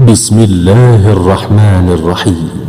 बिस्मिल्लाहिर्रहमानिर्रहीम।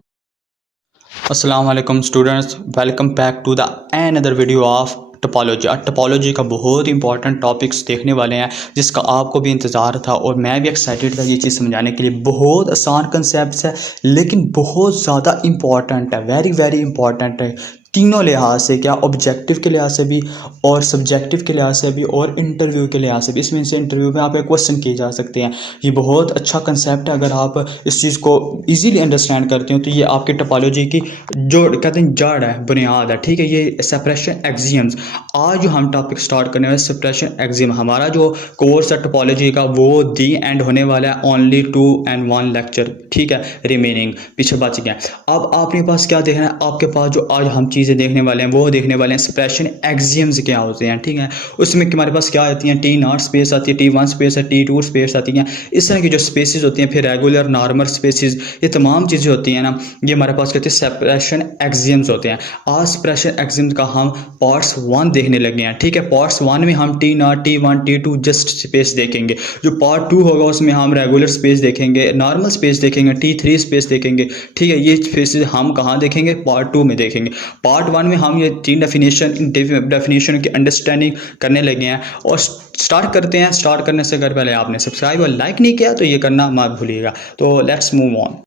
अस्सलाम वालेकुम students, welcome back to the another video of topology. आज टोपोलॉजी का बहुत इंपॉर्टेंट टॉपिक्स देखने वाले हैं जिसका आपको भी इंतज़ार था और मैं भी एक्साइटेड था ये चीज़ समझाने के लिए। बहुत आसान कंसेप्ट है लेकिन बहुत ज़्यादा इंपॉर्टेंट है, वेरी वेरी इंपॉर्टेंट है तीनों लिहाज से, क्या ऑब्जेक्टिव के लिहाज से भी और सब्जेक्टिव के लिहाज से भी और इंटरव्यू के लिहाज से भी। इसमें से इंटरव्यू में आप एक क्वेश्चन किए जा सकते हैं। ये बहुत अच्छा कंसेप्ट है, अगर आप इस चीज़ को इजीली अंडरस्टैंड करते हो तो ये आपकी टोपोलॉजी की जो कहते हैं जड़ है, बुनियाद है। ठीक है, ये सेपरेशन एक्सियम्स। आज जो हम टॉपिक स्टार्ट करने वाले सेपरेशन एक्सियम, हमारा जो कोर्स है टोपोलॉजी का वो दी एंड होने वाला है ओनली 2 and 1 लेक्चर। ठीक है, रिमेनिंग पीछे बच गया। अब आपके पास क्या देखना है, आपके पास जो आज हम चीज़ें देखने वाले हैं वो देखने वाले हैं सेपरेशन एक्सियम्स क्या होते हैं। ठीक है, उसमें हमारे पास क्या आती हैं, टी नॉट स्पेस आती है, T1 स्पेस है, T2 स्पेस आती हैं। इस तरह की जो स्पेसिस होती हैं, फिर रेगुलर नॉर्मल स्पेसिस, ये तमाम चीज़ें होती हैं ना, ये हमारे पास कहते हैं सेपरेशन एक्सियम्स होते हैं। आज सेपरेशन एक्सियम्स का हम पार्ट्स 1 देखने लगे हैं। ठीक है, पार्ट्स 1 में हम T not, T1, T2 just space देखेंगे। जो पार्ट 2 होगा उसमें हम रेगुलर स्पेस देखेंगे, नॉर्मल स्पेस देखेंगे, T3 स्पेस देखेंगे। ठीक है, ये स्पेसिस हम कहाँ देखेंगे, पार्ट 2 में देखेंगे। पार्ट 1 में हम ये 3 डेफिनेशन की अंडरस्टैंडिंग करने लगे हैं और स्टार्ट करते हैं। स्टार्ट करने से अगर पहले आपने सब्सक्राइब और लाइक नहीं किया तो ये करना मत भूलिएगा। तो लेट्स मूव ऑन।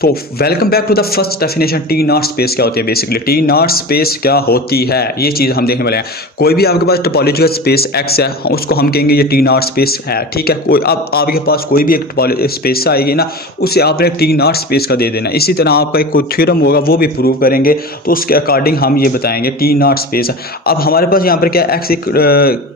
तो welcome back to the first definition. T naught space क्या होती है, बेसिकली टी नॉट स्पेस क्या होती है, ये चीज़ हम देखने वाले हैं। कोई भी आपके पास टोपोलॉजिकल स्पेस एक्स है उसको हम कहेंगे ये टी नॉट स्पेस है। ठीक है, कोई अब आपके पास कोई भी एक स्पेस आएगी ना, उसे आपने टी नॉट स्पेस का दे देना। इसी तरह आपका एक कोई थ्योरम होगा वो भी प्रूव करेंगे तो उसके अकॉर्डिंग हम ये बताएंगे टी नॉट स्पेस है। अब हमारे पास यहाँ पर क्या एक्स एक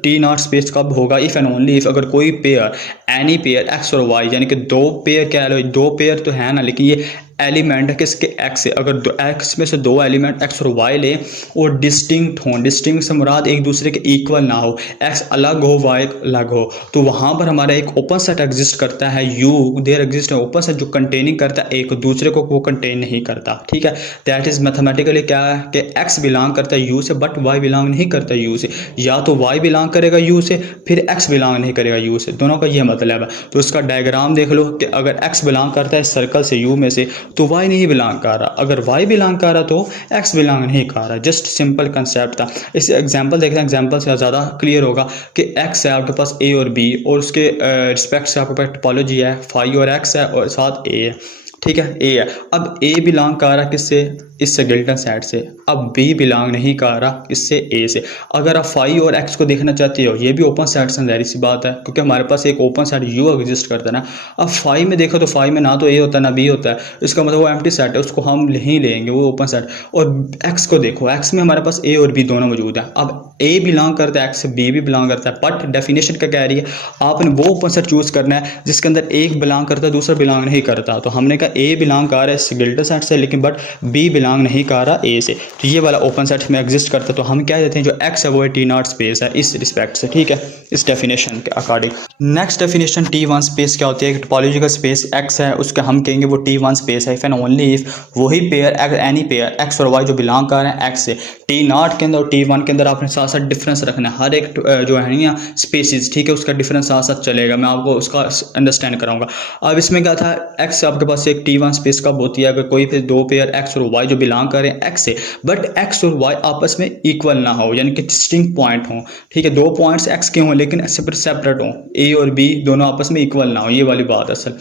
टी नॉट स्पेस कब होगा, इफ़ एंड ओनली इफ अगर कोई पेयर, एनी पेयर एक्स और वाई, यानी कि दो पेयर, क्या लो दो पेयर तो है ना, लेकिन ये एलिमेंट है किसके, एक्स से। अगर एक्स में से दो एलिमेंट एक्स और वाई ले और डिस्टिंक्ट हों, डिस्टिंक्ट से मुराद एक दूसरे के इक्वल ना हो, एक्स अलग हो वाई अलग हो, तो वहाँ पर हमारा एक ओपन सेट एग्जिस्ट करता है यू। देयर एग्जिस्ट है ओपन सेट जो कंटेनिंग करता है एक दूसरे को, वो कंटेन नहीं करता। ठीक है, दैट इज मैथमेटिकली क्या है कि एक्स बिलोंग करता है यू से बट वाई बिलोंग नहीं करता यू से, या तो वाई बिलोंग करेगा यू से फिर एक्स बिलोंग नहीं करेगा यू से, दोनों का ये मतलब है। तो इसका डायग्राम देख लो कि अगर एक्स बिलोंग करता है सर्कल से यू में से तो y नहीं बिलोंग कर रहा, अगर y बिलोंग कर रहा तो x बिलोंग नहीं कर रहा। जस्ट सिंपल कंसेप्ट था। इस एग्जांपल देखते हैं, एग्जांपल से ज़्यादा क्लियर होगा कि x है आपके पास a और b और उसके रिस्पेक्ट से आपके पास टोपोलॉजी है फाई और x है और साथ a है। ठीक है, a है। अब a बिलोंग कर रहा किससे, इससे गिल्टन साइड से। अब b बिलोंग नहीं कर रहा इससे a से। अगर आप फाई और x को देखना चाहते हो, ये भी ओपन साइड से जाहिर सी बात है क्योंकि हमारे पास एक ओपन साइड u एग्जिस्ट करता है ना। अब फाई में देखो तो फाई में ना तो a होता है ना b होता है, इसका मतलब वो एम्प्टी सेट है, उसको हम नहीं लेंगे, वो ओपन सेट। और x को देखो, x में हमारे पास a और b दोनों मौजूद है। अब a बिलोंग करता है x से, b भी बिलोंग करता है, बट डेफिनेशन क्या कह रही है, आपने वो ओपन सेट चूज करना है जिसके अंदर एक बिलोंग करता है दूसरा बिलोंग नहीं करता। तो हमने कहा a बिलोंग कर रहा है गिल्टन सेट से लेकिन बट b बिलोंग नहीं कर रहा a से, तो ये वाला ओपन सेट में एग्जिस्ट करता है। तो हम क्या देते हैं जो x है वो टी नॉट स्पेस है इस रिस्पेक्ट से। ठीक है, इस डेफिनेशन के according. Next definition T1 space क्या होती है, टोपोलॉजिकल स्पेस x है उसका हम कहेंगे वो T1 स्पेस है इफ एंड ओनली इफ वही पेयर, एनी पेयर x और y जो बिलोंग कर रहे हैं x से। टी नॉट के अंदर और T1 के अंदर आपने साथ साथ डिफरेंस रखना है, हर एक जो है ना स्पेसिस। ठीक है, उसका डिफरेंस साथ साथ चलेगा, मैं आपको उसका अंडरस्टैंड कराऊंगा। अब इसमें क्या था, x आपके पास एक T1 स्पेस कब होती है अगर कोई फिर दो पेयर x और y जो बिलोंग कर रहे हैं x से बट x और y आपस में इक्वल ना हो, यानी कि डिस्टिंक्ट पॉइंट हो। ठीक है, दो पॉइंट्स x के हों लेकिन सेपरेट हो, a और b दोनों आपस में इक्वल ना हो, ये वाली बात असल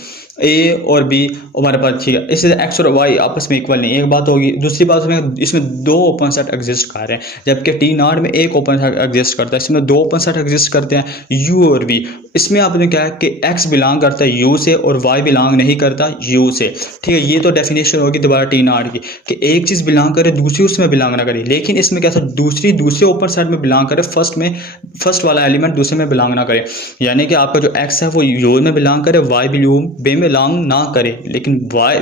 a और b हमारे पास। ठीक है, इससे x और y आपस में इक्वल नहीं, एक बात होगी। दूसरी बात में इसमें दो ओपन सेट एग्जिस्ट कर रहे हैं जबकि टी नॉट में एक ओपन सेट एग्जिस्ट करता है, इसमें दो ओपन सेट एग्जिस्ट करते हैं u और v। इसमें आपने क्या है कि x बिलोंग करता है u से और y बिलोंग नहीं करता u से। ठीक है, ये तो डेफिनेशन होगी दोबारा टी नॉट की कि एक चीज़ बिलोंग करे दूसरी उसमें बिलोंग ना करे, लेकिन इसमें क्या था दूसरे ओपन सेट में बिलोंग करे, फर्स्ट वाला एलिमेंट दूसरे में बिलोंग ना करे, यानी कि आपका जो x है वो u में बिलोंग करे, y बिलोंग ना करे, लेकिन y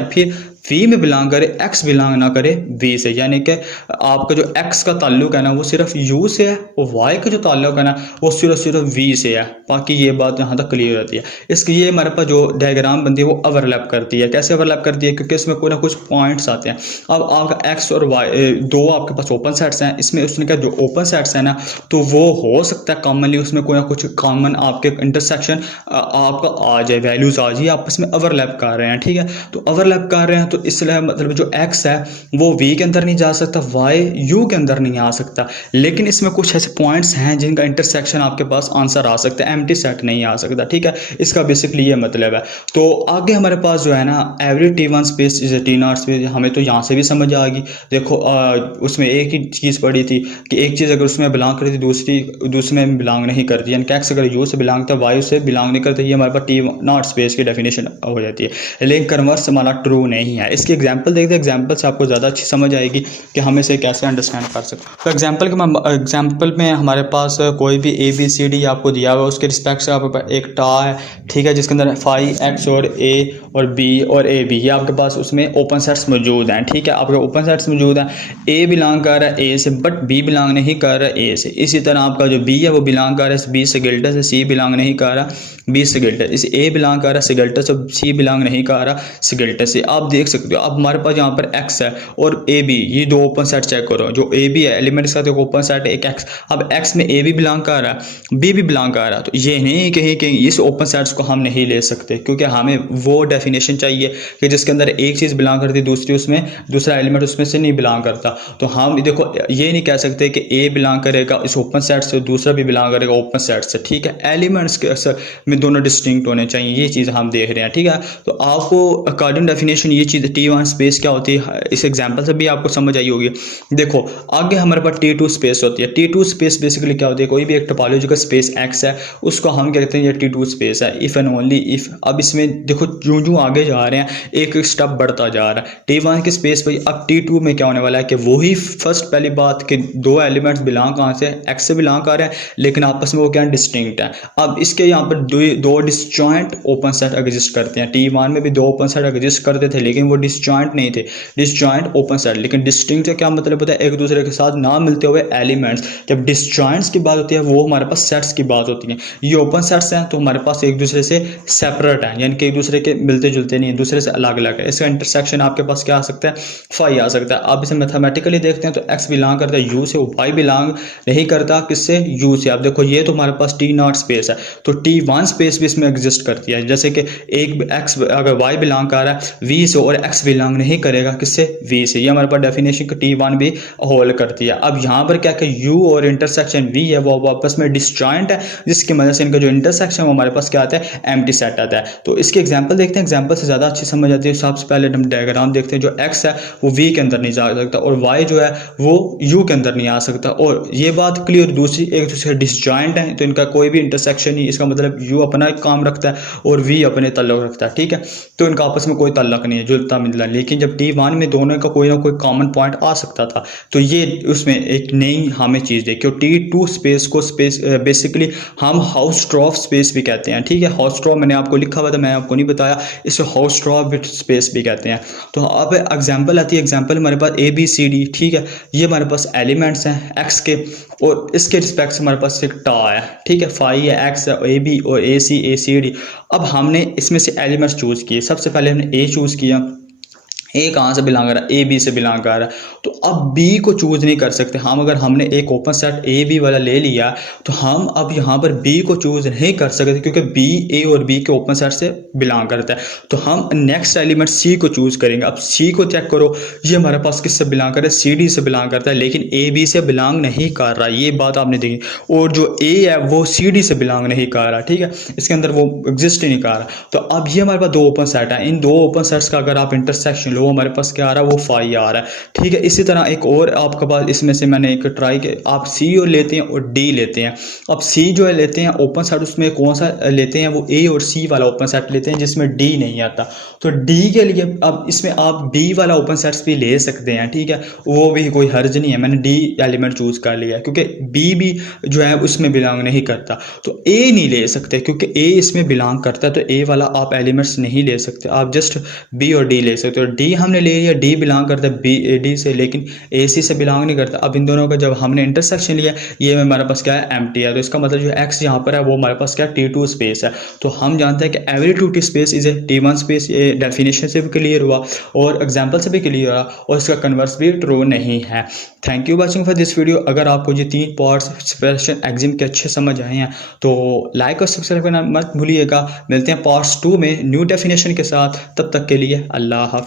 वी में बिलोंग करे, एक्स बिलोंग ना करे वी से, यानी कि आपका जो एक्स का ताल्लुक है ना वो सिर्फ यू से है और वाई का जो ताल्लुक है ना वो सिर्फ वी से है। बाकी ये बात यहाँ तक क्लियर होती है। इसके ये हमारे पास जो डायग्राम बनती है वो ओवरलैप करती है। कैसे ओवरलैप करती है? क्योंकि इसमें कोई ना कुछ पॉइंट्स आते हैं। अब आपका एक्स और वाई दो आपके पास ओपन सेट्स हैं, इसमें उसने कहा जो ओपन सेट्स है ना तो वो हो सकता है कॉमनली उसमें कोई ना कुछ कॉमन आपके इंटरसेक्शन आपका आ जाए, वैल्यूज आ जाए, आपस में ओवरलैप कर रहे हैं। ठीक है, तो ओवरलैप कर रहे हैं तो इसलिए मतलब जो एक्स है वो वी के अंदर नहीं जा सकता, वाई यू के अंदर नहीं आ सकता। लेकिन इसमें कुछ ऐसे पॉइंट्स हैं जिनका इंटरसेक्शन आपके पास आंसर आ सकता है, एम्प्टी सेट नहीं आ सकता। ठीक है, इसका बेसिकली ये मतलब है। तो आगे हमारे पास जो है ना every T1 space is a T0 space, हमें तो यहाँ से भी समझ आ गई। देखो उसमें एक ही चीज़ पड़ी थी कि एक चीज़ अगर उसमें बिलोंग करती दूसरे में बिलोंग नहीं करती, यानी एक्स अगर यू से बिलोंग करता है वाई से बिलोंग नहीं करता, ये हमारे पास T0 स्पेस की डेफिनेशन हो जाती है। लेकिन कन्वर्स हमारा ट्रू नहीं है। इसकी एग्जाम्पल देखते हैं, एग्जाम्पल से आपको ज़्यादा अच्छी समझ आएगी कि हम इसे कैसे अंडरस्टैंड कर सकते हैं। तो एग्जाम्पल में हमारे पास कोई भी ABCD आपको दिया हुआ है, उसके रिस्पेक्ट से आपके पास एक टा है, ठीक है, जिसके अंदर फाइव एक्स और A और B और AB ये आपके पास उसमें ओपन सेट्स मौजूद हैं। ठीक है, आपके ओपन सेट्स मौजूद हैं, A बिलोंग कर रहा है A से बट B बिलोंग नहीं कर रहा है A से। इसी तरह आपका जो B है वो बिलोंग कर रहा है B से गिल्टर से, C बिलोंग नहीं कर रहा B से गिल्टर, इस A बिलोंग कर रहा है सिगल्टर से, C बिलोंग नहीं कर रहा सिगल्टर से। आप देख सकते हो अब हमारे पास यहाँ पर X है और AB, ये दो ओपन सेट चेक करो, जो AB है एलिमेंट इसका तो ओपन सेट है एक X। अब X में A भी बिलोंग कर रहा है B भी बिलोंग कर रहा है, तो ये नहीं कि इस ओपन सेट्स को हम नहीं ले सकते, क्योंकि हमें वो डेफिनेशन चाहिए कि जिसके अंदर एक चीज़ बिलोंग करती है दूसरी उसमें, दूसरा एलिमेंट उसमें से नहीं बिलोंग करता। तो हम देखो ये नहीं कह सकते कि A बिलोंग करेगा इस ओपन सेट से, दूसरा भी बिलोंग करेगा ओपन सेट से। ठीक है, एलिमेंट्स के में दोनों डिस्टिंक्ट होने चाहिए, ये चीज़ हम देख रहे हैं। ठीक है, तो आपको अकॉर्डिंग डेफिनेशन ये चीज़ T1 स्पेस क्या होती है इस एग्जांपल से भी आपको समझ आई होगी। देखो आगे हमारे पास T2 स्पेस होती है। T2 स्पेस बेसिकली क्या होती है? कोई भी एक टोपोलॉजिकल स्पेस X है उसको हम कहते हैं ये T2 स्पेस है, इफ़ एंड ओनली इफ़। अब इसमें देखो जो आगे जा रहे हैं एक स्टेप बढ़ता जा रहा है T1 की स्पेस पर। अब T2 में क्या होने वाला है कि वही फर्स्ट पहली बात कि दो एलिमेंट्स बिलोंग कहाँ से, X से बिलोंग कर रहे हैं, लेकिन आपस में वो क्या डिस्टिंक्ट है। अब इसके यहाँ पर दो डिसजॉइंट ओपन सेट एग्जिस्ट करते हैं। T1 में भी दो ओपन सेट एग्जिस्ट करते थे लेकिन वो डिसजॉइंट नहीं थे, डिसजॉइंट ओपन सेट। लेकिन डिस्टिंक्ट का क्या मतलब होता है? एक दूसरे के साथ ना मिलते हुए एलिमेंट्स। जब डिसजॉइंट्स की बात होती है वो हमारे पास सेट्स की बात होती है। ये ओपन सेट्स हैं तो हमारे पास एक दूसरे से सेपरेट है, यानी कि एक दूसरे के मिलते जुलते नहीं है, दूसरे से अलग अलग है। इसका इंटरसेक्शन आपके पास क्या आ सकता है? फाई आ सकता है। आप इसे मैथमेटिकली देखते हैं तो एक्स बिलोंग करता है यू से, वाई बिलोंग नहीं करता किससे? यू से। आप देखो ये तो हमारे पास T0 स्पेस है, तो T1 स्पेस भी इसमें एग्जिस्ट करती है। जैसे कि एक एक्स अगर वाई बिलोंग कर रहा है वी से और एक्स बिलोंग नहीं करेगा किससे? वी से। ये हमारे पास डेफिनेशन का T1 भी होल्ड करती है। अब यहाँ पर क्या कि यू और इंटरसेक्शन वी है वो आपस में डिसजॉइंट है, जिसकी वजह से इनका जो इंटरसेक्शन है वो हमारे पास क्या आता है? एम्प्टी सेट आता है। तो इसके एग्जाम्पल देखते हैं, एग्जाम्पल से ज़्यादा अच्छी समझ आती है। सबसे पहले हम डायग्राम देखते हैं। जो एक्स है वो वी के अंदर नहीं जा सकता और वाई जो है वो यू के अंदर नहीं आ सकता, और ये बात क्लियर। दूसरी एक दूसरे डिसजॉइंट है तो इनका कोई भी इंटरसेक्शन नहीं, इसका मतलब यू अपना काम रखता है और वी अपने तल्लुक रखता है। ठीक है, तो इनका आपस में कोई तल्लुक नहीं है, जुलता मिलता। लेकिन जब T1 में दोनों का कोई ना कोई कॉमन पॉइंट आ सकता था, तो ये उसमें एक नई हमें चीज़ देखी। T2 स्पेस को स्पेस बेसिकली हम हाउसट्रॉफ स्पेस भी कहते हैं। ठीक है, हाउसट्रॉफ मैंने आपको लिखा हुआ था, मैं आपको नहीं बताया, इसे हाउसट्रॉफ स्पेस भी कहते हैं। तो अब एग्जाम्पल आती है, एग्जाम्पल हमारे पास ABCD। ठीक है, ये हमारे पास एलिमेंट्स हैं एक्स के और इसके रिस्पेक्ट से हमारे पास एक टा है। ठीक है, फाई है, एक्स है, AB और AC ACD। अब हमने इसमें से एलिमेंट्स चूज़ किए। सबसे पहले हमने A चूज़ किया, ए कहाँ से बिलोंग कर रहा है? AB से बिलोंग कर रहा है। तो अब B को चूज़ नहीं कर सकते हम। अगर हमने एक ओपन सेट AB वाला ले लिया तो हम अब यहाँ पर B को चूज़ नहीं कर सकते, क्योंकि B A और B के ओपन सेट से बिलोंग करता है। तो हम नेक्स्ट एलिमेंट C को चूज़ करेंगे। अब C को चेक करो, ये हमारे पास किससे बिलोंग कर रहा है? CD से बिलोंग करता है, लेकिन AB से बिलोंग नहीं कर रहा, ये बात आपने देखी। और जो A है वो CD से बिलोंग नहीं कर रहा। ठीक है, इसके अंदर वो एग्जिस्ट ही नहीं कर रहा। तो अब ये हमारे पास दो ओपन सेट है, इन दो ओपन सेट्स का अगर आप इंटरसेक्शन लो हमारे पास क्या आ रहा है? वो फाई आ रहा है। ठीक है, इसी तरह एक और आपके पास इसमें से मैंने एक ट्राई किया, आप C और लेते हैं और D लेते हैं। अब C जो है लेते हैं ओपन सेट, उसमें कौन सा लेते हैं? वो A और C वाला ओपन सेट लेते हैं जिसमें D नहीं आता। तो D के लिए अब इसमें आप B वाला ओपन सेट्स भी ले सकते हैं। ठीक है, वो भी कोई हर्ज नहीं है, मैंने D एलिमेंट चूज कर लिया क्योंकि B भी जो है उसमें बिलोंग नहीं करता। तो A नहीं ले सकते क्योंकि A इसमें बिलोंग करता है, तो A वाला आप एलिमेंट्स नहीं ले सकते, आप जस्ट B और D ले सकते हो। D डी हमने ले लिया, डी बिलोंग करता है बी डी से, लेकिन ए सी से बिलोंग नहीं करता। अब इन दोनों का जब हमने इंटरसेक्शन लिया, ये हमारे पास क्या है, एम्प्टी है। तो इसका मतलब जो एक्स यहाँ पर है वो हमारे पास क्या T2 स्पेस है। तो हम जानते हैं कि every T2 space is a T1 space. ये डेफिनेशन से भी क्लियर हुआ और एग्जाम्पल से भी क्लियर हुआ और इसका कन्वर्स भी ट्रू नहीं है। Thank you watching for this video. अगर आपको ये 3 पार्ट्स स्पेशल एग्जाम के अच्छे समझ आए हैं तो लाइक और सब्सक्राइब करना मत भूलिएगा। मिलते हैं पार्ट्स 2 में न्यू डेफिनेशन के साथ। तब तक के लिए अल्लाह हाफ़िज़।